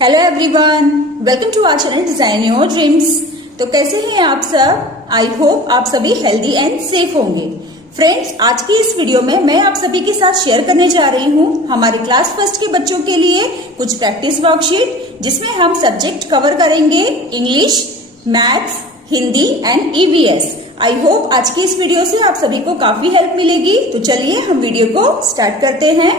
Hello everyone, welcome to our channel design your dreams. तो कैसे हैं आप सब? आई होप आप सभी हेल्दी एंड सेफ होंगे। फ्रेंड्स, आज की इस वीडियो में मैं आप सभी के साथ शेयर करने जा रही हूँ हमारे क्लास फर्स्ट के बच्चों के लिए कुछ प्रैक्टिस वर्कशीट, जिसमें हम सब्जेक्ट कवर करेंगे English, maths, Hindi and EVS. I hope आज की इस वीडियो से आप सभी को काफी हेल्प मिलेगी। तो चलिए हम वीडियो को स्टार्ट करते हैं।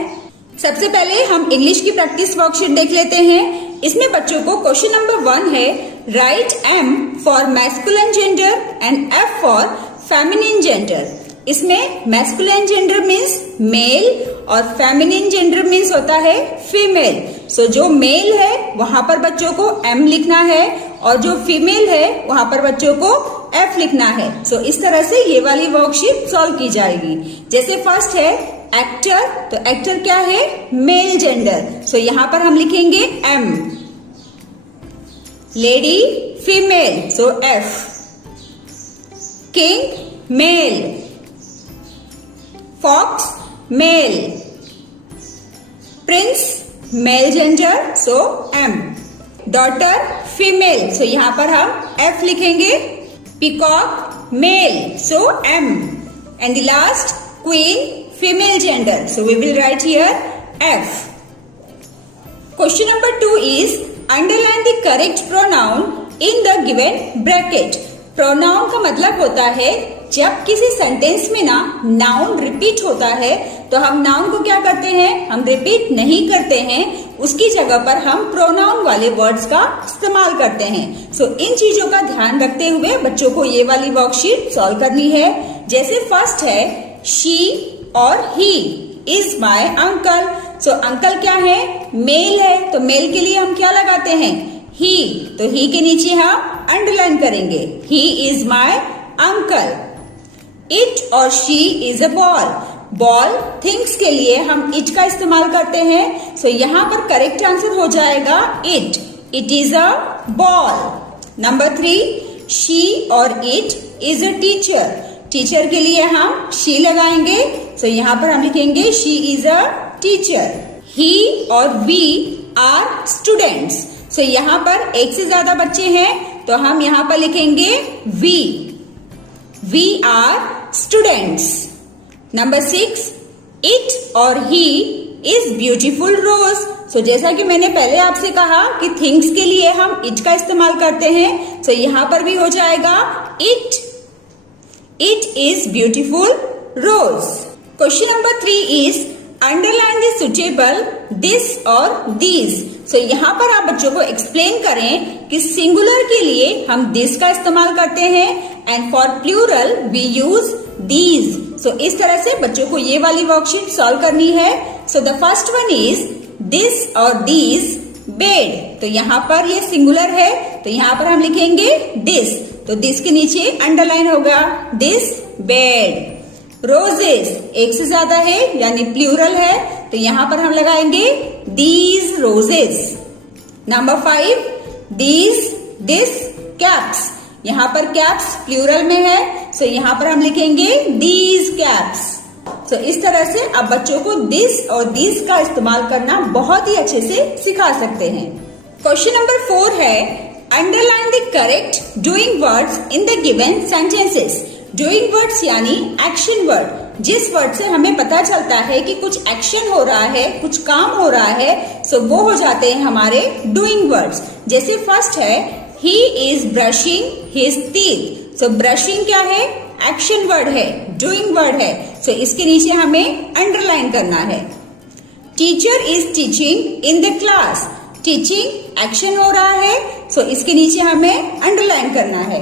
सबसे पहले हम इंग्लिश की प्रैक्टिस वर्कशीट देख लेते हैं। इसमें बच्चों को क्वेश्चन नंबर 1 है, right M for masculine gender and F for feminine gender. इसमें मैस्कुलिन जेंडर मीन्स मेल और फेमिनिन जेंडर मीन्स होता है फीमेल। सो जो मेल है वहां पर बच्चों को M लिखना है और जो फीमेल है वहां पर बच्चों को F लिखना है। सो इस तरह से ये वाली वर्कशीट सॉल्व की जाएगी। जैसे फर्स्ट है एक्टर, तो एक्टर क्या है? Mail gender. सो यहां पर हम लिखेंगे M। Lady female, so F। King male, fox male, prince male gender, so M। Daughter female, so यहां पर हम F लिखेंगे। Peacock male, so M। And the last queen female gender, so we will write here F. Question number 2 is underline the correct pronoun in the given bracket. pronoun का मतलब होता है जब किसी सेंटेंस में ना नाउन रिपीट होता है तो हम नाउन को क्या करते हैं? हम रिपीट नहीं करते हैं, उसकी जगह पर हम प्रोनाउन वाले वर्ड्स का इस्तेमाल करते हैं। सो इन चीजों का ध्यान रखते हुए बच्चों को ये वाली वर्कशीट सॉल्व करनी है। जैसे फर्स्ट है शी और he is my uncle. So uncle क्या है? मेल है, तो मेल के लिए हम क्या लगाते हैं? ही। तो ही के नीचे हम अंडरलाइन करेंगे, he is my uncle. It और she is a ball. Ball things के लिए हम इट का इस्तेमाल करते हैं। सो यहां पर करेक्ट आंसर हो जाएगा it. It is a ball. Number 3, she और it is a teacher. Teacher के लिए हम शी लगाएंगे। सो यहाँ पर हम लिखेंगे शी इज अ टीचर। ही और वी आर स्टूडेंट्स। सो यहाँ पर एक से ज्यादा बच्चे हैं तो हम यहाँ पर लिखेंगे we. We are students. Number 6, it और ही इज ब्यूटीफुल रोज। सो जैसा कि मैंने पहले आपसे कहा कि थिंग्स के लिए हम इट का इस्तेमाल करते हैं, सो यहाँ पर भी हो जाएगा it. It is beautiful rose. Question number 3 is underline the suitable this or these. So यहाँ पर आप बच्चों को एक्सप्लेन करें कि सिंगुलर के लिए हम this का इस्तेमाल करते हैं and for plural we use these. So इस तरह से बच्चों को ये वाली वर्कशीट सॉल्व करनी है। So the first one is this or these bed. तो यहाँ पर ये सिंगुलर है तो यहाँ पर हम लिखेंगे this. तो दिस के नीचे अंडरलाइन होगा दिस बेड। रोजेस एक से ज्यादा है यानी प्लूरल है तो यहां पर हम लगाएंगे these roses. Number 5, these this caps. यहां पर कैप्स प्लूरल में है सो यहां पर हम लिखेंगे दीज कैप्स। सो इस तरह से आप बच्चों को दिस और दीज का इस्तेमाल करना बहुत ही अच्छे से सिखा सकते हैं। क्वेश्चन नंबर 4 है, underline the correct doing words in the given sentences. Doing words यानी एक्शन वर्ड। जिस वर्ड से हमें पता चलता है कि कुछ एक्शन हो रहा है, कुछ काम हो रहा है, सो वो हो जाते हैं हमारे डूइंग वर्ड्स। जैसे फर्स्ट है he is brushing his teeth. So brushing क्या है? एक्शन वर्ड है, डूइंग वर्ड है। सो इसके नीचे हमें अंडरलाइन करना है। Teacher is teaching in the class. Teaching action हो रहा है सो इसके नीचे हमें अंडरलाइन करना है।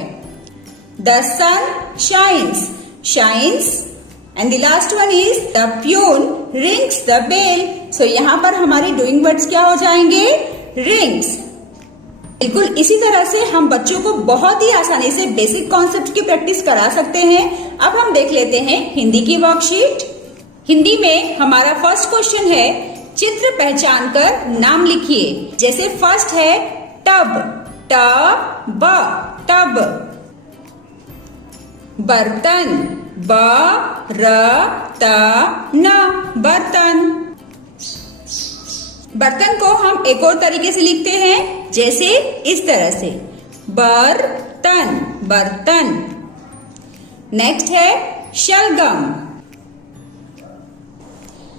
The sun shines, shines. And the last one is the peon rings the bell. So यहाँ पर हमारे डूइंग वर्ड्स क्या हो जाएंगे? रिंग्स। बिल्कुल इसी तरह से हम बच्चों को बहुत ही आसानी से बेसिक कॉन्सेप्ट की प्रैक्टिस करा सकते हैं। अब हम देख लेते हैं हिंदी की वर्कशीट। हिंदी में हमारा फर्स्ट क्वेश्चन है, चित्र पहचान कर नाम लिखिए। जैसे फर्स्ट है टब, टब, टब। बर्तन, ब र त न, बर्तन। बर्तन को हम एक और तरीके से लिखते हैं, जैसे इस तरह से, बर्तन, बर्तन। नेक्स्ट है शलगम।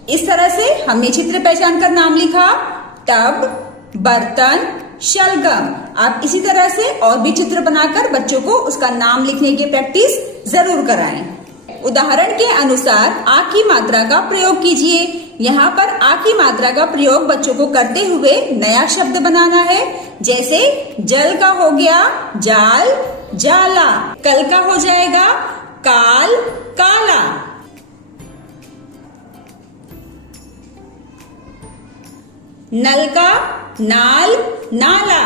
इस तरह से हमने चित्र पहचान कर नाम लिखा, टब, बर्तन, शलगम। आप इसी तरह से और भी चित्र बनाकर बच्चों को उसका नाम लिखने की प्रैक्टिस जरूर कराएं। उदाहरण के अनुसार आ की मात्रा का प्रयोग कीजिए। यहाँ पर आ की मात्रा का प्रयोग बच्चों को करते हुए नया शब्द बनाना है, जैसे जल का हो गया जाल, जाला। कल का हो जाएगा काल, काला। नल का नाल, नाला।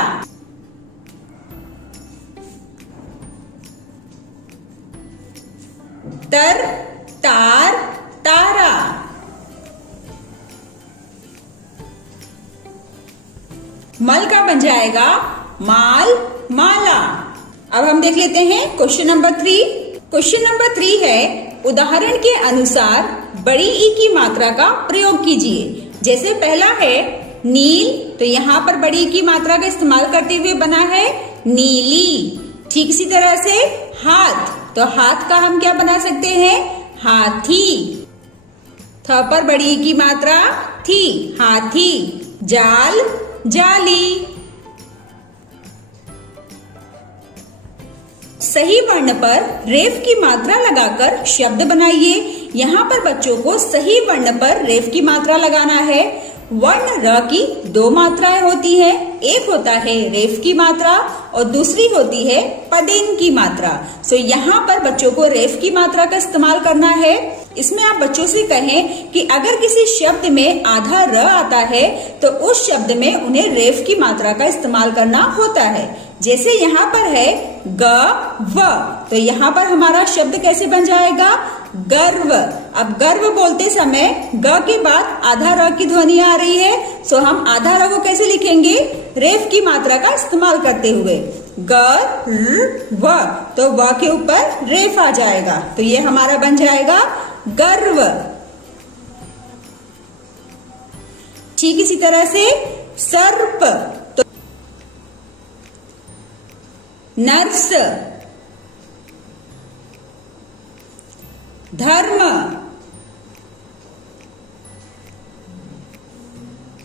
तर, तार, तारा। मल का बन जाएगा माल, माला। अब हम देख लेते हैं क्वेश्चन नंबर 3। क्वेश्चन नंबर 3 है, उदाहरण के अनुसार बड़ी ई की मात्रा का प्रयोग कीजिए। जैसे पहला है नील, तो यहाँ पर बड़ी ई की मात्रा का इस्तेमाल करते हुए बना है नीली। ठीक इसी तरह से हाथ, तो हाथ का हम क्या बना सकते हैं, हाथी। थ पर बड़ी ई की मात्रा थी, हाथी। जाल, जाली। सही वर्ण पर रेफ की मात्रा लगाकर शब्द बनाइए। यहाँ पर बच्चों को सही वर्ण पर रेफ की मात्रा लगाना है। वर्ण र की दो मात्राएं होती है, एक होता है रेफ की मात्रा और दूसरी होती है पदेन की मात्रा। सो यहाँ पर बच्चों को रेफ की मात्रा का इस्तेमाल करना है। इसमें आप बच्चों से कहें कि अगर किसी शब्द में आधा र आता है तो उस शब्द में उन्हें रेफ की मात्रा का इस्तेमाल करना होता है। जैसे यहाँ पर है ग व, तो यहाँ पर हमारा शब्द कैसे बन जाएगा, गर्व। अब गर्व बोलते समय ग के बाद आधा र की ध्वनि आ रही है, सो हम आधा र को कैसे लिखेंगे, रेफ की मात्रा का इस्तेमाल करते हुए। गर्व, तो व के ऊपर रेफ आ जाएगा, तो ये हमारा बन जाएगा गर्व। ठीक इसी तरह से सर्प, तो नर्स। धर्म,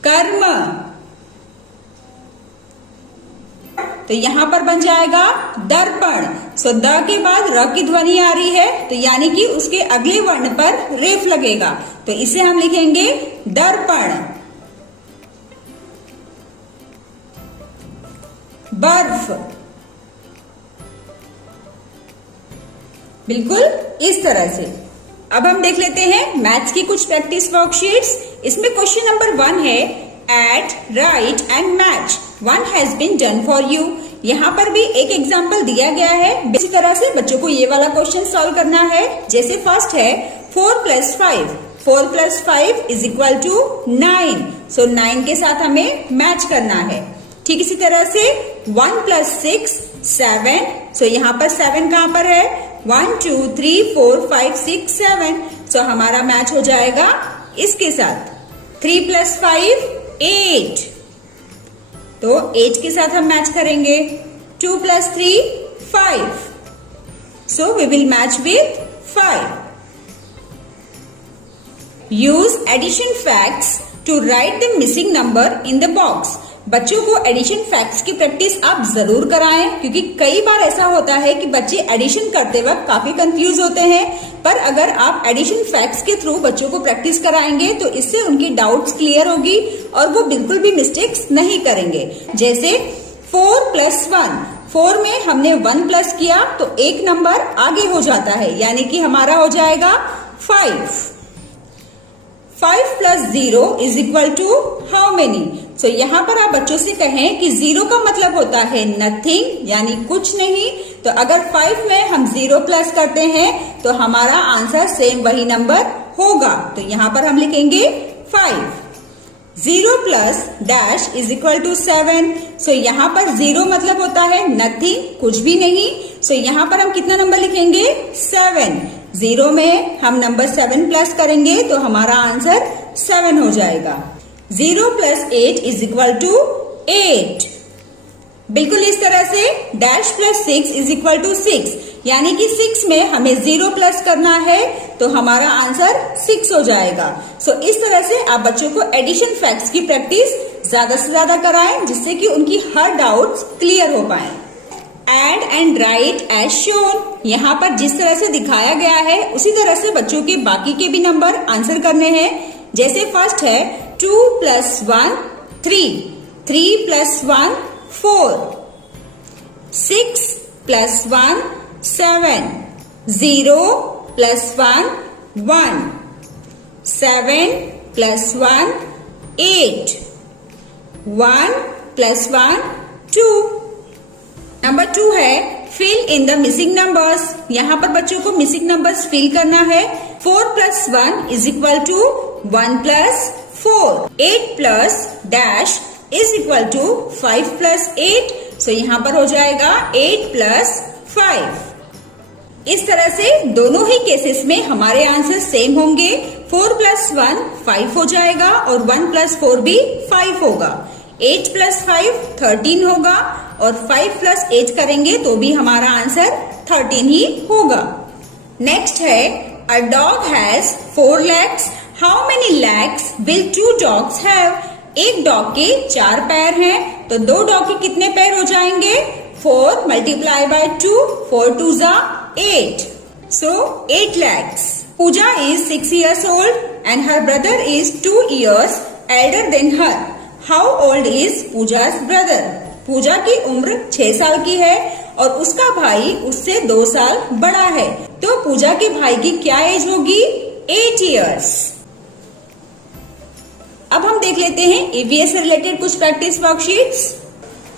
कर्म, तो यहां पर बन जाएगा दर्पण। सो द के बाद र की ध्वनि आ रही है, तो यानी कि उसके अगले वर्ण पर रेफ लगेगा, तो इसे हम लिखेंगे दर्पण। बर्फ, बिल्कुल इस तरह से। अब हम देख लेते हैं मैथ्स की कुछ प्रैक्टिस वर्कशीट्स। इसमें क्वेश्चन नंबर 1 है, add, write and match, 1 has been done for you. यहाँ पर भी एक एग्जाम्पल दिया गया है। इसी तरह से बच्चों को ये वाला क्वेश्चन सॉल्व करना है। जैसे फर्स्ट है 4 + 5, 4 + 5 = 9। सो 9 के साथ हमें मैच करना है। ठीक इसी तरह से 1 + 6 7। सो यहाँ पर 7 कहाँ पर है, 1 2 3 4 5 6 7। सो हमारा मैच हो जाएगा इसके साथ। 3 + 5 8, तो 8 के साथ हम मैच करेंगे। 2 + 3 5, so we will match with 5। Use addition facts to write the missing number in the box. बच्चों को एडिशन फैक्ट्स की प्रैक्टिस आप जरूर कराएं, क्योंकि कई बार ऐसा होता है कि बच्चे एडिशन करते वक्त काफी कंफ्यूज होते हैं। पर अगर आप एडिशन फैक्ट्स के थ्रू बच्चों को प्रैक्टिस कराएंगे तो इससे उनकी डाउट्स क्लियर होगी और वो बिल्कुल भी मिस्टेक्स नहीं करेंगे। जैसे 4 + 1, 4 में हमने 1 प्लस किया तो एक नंबर आगे हो जाता है, यानी कि हमारा हो जाएगा 5। 5 + 0 = हाउ मेनी। सो यहाँ पर आप बच्चों से कहें कि 0 का मतलब होता है नथिंग, यानी कुछ नहीं। तो अगर 5 में हम 0 प्लस करते हैं तो हमारा आंसर सेम वही नंबर होगा। तो यहाँ पर हम लिखेंगे 5। 0 + डैश = 7। सो यहाँ पर 0 मतलब होता है नथिंग, कुछ भी नहीं। सो यहाँ पर हम कितना नंबर लिखेंगे, 7। 0 में हम नंबर 7 प्लस करेंगे तो हमारा आंसर 7 हो जाएगा। 0 प्लस 8 इज इक्वल टू 8। बिल्कुल इस तरह से dash plus 6 is equal to 6, यानी कि 6 में हमें 0 प्लस करना है तो हमारा आंसर 6 हो जाएगा। सो इस तरह से आप बच्चों को एडिशन फैक्ट्स की प्रैक्टिस ज्यादा से ज्यादा कराएं, जिससे कि उनकी हर डाउट्स क्लियर हो पाए। Add and write as shown, यहाँ पर जिस तरह से दिखाया गया है उसी तरह से बच्चों के बाकी के भी नंबर आंसर करने हैं। जैसे फर्स्ट है 2 plus 1 3, 3 plus 1 4, 6 plus 1 7, 0 plus 1 1, 7 plus 1 8, 1 plus 1 2। Number 2 है fill in the missing numbers. यहाँ पर बच्चों को मिसिंग नंबर्स फिल करना है। 4 plus 1 is equal to 1 plus 4, 8 plus dash is equal to 5 plus 8। So यहाँ पर हो जाएगा 8 प्लस 5। इस तरह से दोनों ही केसेस में हमारे आंसर सेम होंगे। 4 प्लस 1 5 हो जाएगा और 1 प्लस 4 भी 5 होगा। 8 प्लस 5 13 होगा और 5 प्लस 8 करेंगे तो भी हमारा आंसर 13 ही होगा। नेक्स्ट है a dog has 4 legs, how many legs will 2 dogs have. एक डॉग के 4 पैर हैं तो 2 डॉग के कितने पैर हो जाएंगे? 4 मल्टीप्लाई बाय 2, 4 2 जा 8, so 8 legs। Puja is 6 years old and her brother is 2 years elder than her. How old is पूजा's brother? पूजा की उम्र 6 साल की है और उसका भाई उससे 2 साल बड़ा है, तो पूजा के भाई की क्या एज होगी? 8 years। अब हम देख लेते हैं ईवीएस से रिलेटेड कुछ प्रैक्टिस वर्कशीट्स।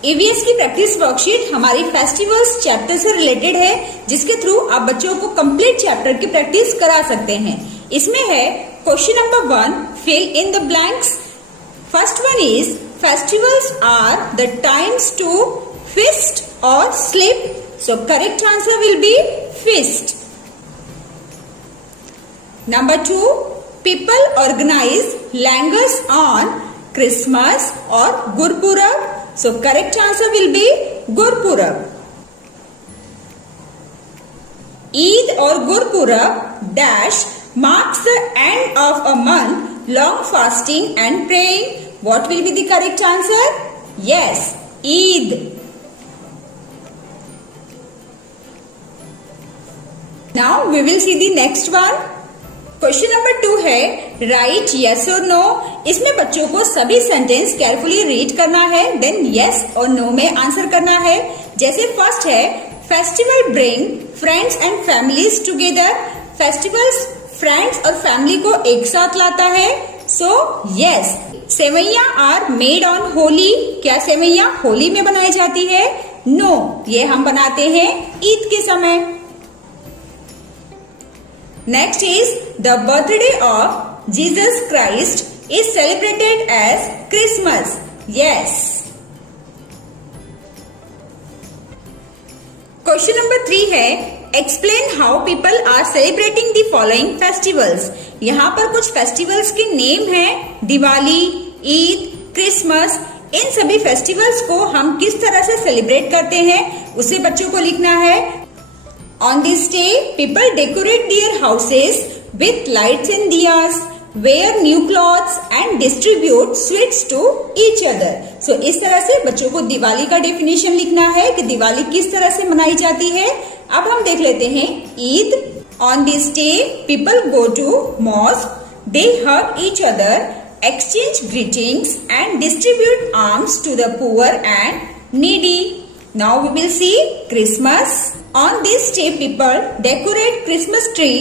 ईवीएस की प्रैक्टिस वर्कशीट हमारी फेस्टिवल्स चैप्टर से रिलेटेड है, जिसके थ्रू आप बच्चों को कंप्लीट चैप्टर की प्रैक्टिस करा सकते हैं। इसमें है question number 1, fill in the blanks. First one is festivals are the times to feast or sleep, so correct answer will be feast. Number 2, people organize langurs on Christmas or Gurpurab, so correct answer will be Gurpurab. Eid or Gurpurab dash marks the end of a month long fasting and praying. What will be the correct answer? Yes, Eid. Now we will see the next one. Question number 2 है write yes or no। इसमें बच्चों को सभी sentence carefully read करना है, then yes और no में answer करना है। जैसे फर्स्ट है festival bring friends and families together. Festivals friends और फैमिली को एक साथ लाता है, so yes। Sewaiyan are made on Holi, क्या सेवैया होली में बनाई जाती है? नो, ये हम बनाते हैं ईद के समय। Next is the birthday of Jesus Christ is celebrated as Christmas. Yes. Question number 3 है explain how people are celebrating the following festivals. यहाँ पर कुछ फेस्टिवल्स के नेम हैं, दिवाली, ईद, क्रिसमस। इन सभी फेस्टिवल्स को हम किस तरह से सेलिब्रेट करते हैं उसे बच्चों को लिखना है। On this day people decorate their houses with lights and diyas, wear new clothes and distribute sweets to each other. So इस तरह से बच्चों को दिवाली का डेफिनेशन लिखना है कि दिवाली किस तरह से मनाई जाती है। अब हम देख लेते हैं Eid. On this day people go to mosque, they hug each other, exchange greetings and distribute alms to the poor and needy. Now we will see Christmas. On this day people decorate Christmas tree,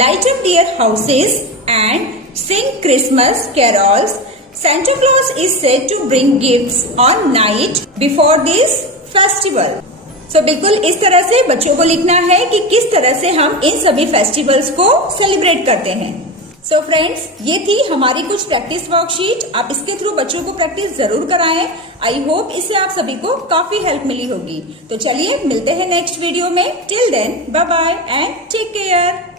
light up their houses and sing Christmas carols. Santa Claus is said to bring gifts on night before this festival. So बिल्कुल इस तरह से बच्चों को लिखना है कि किस तरह से हम इन सभी फेस्टिवल्स को सेलिब्रेट करते हैं। सो फ्रेंड्स, ये थी हमारी कुछ प्रैक्टिस वर्कशीट। आप इसके थ्रू बच्चों को प्रैक्टिस जरूर कराएं। आई होप इससे आप सभी को काफी हेल्प मिली होगी। तो चलिए मिलते हैं नेक्स्ट वीडियो में। Till then bye bye and take care.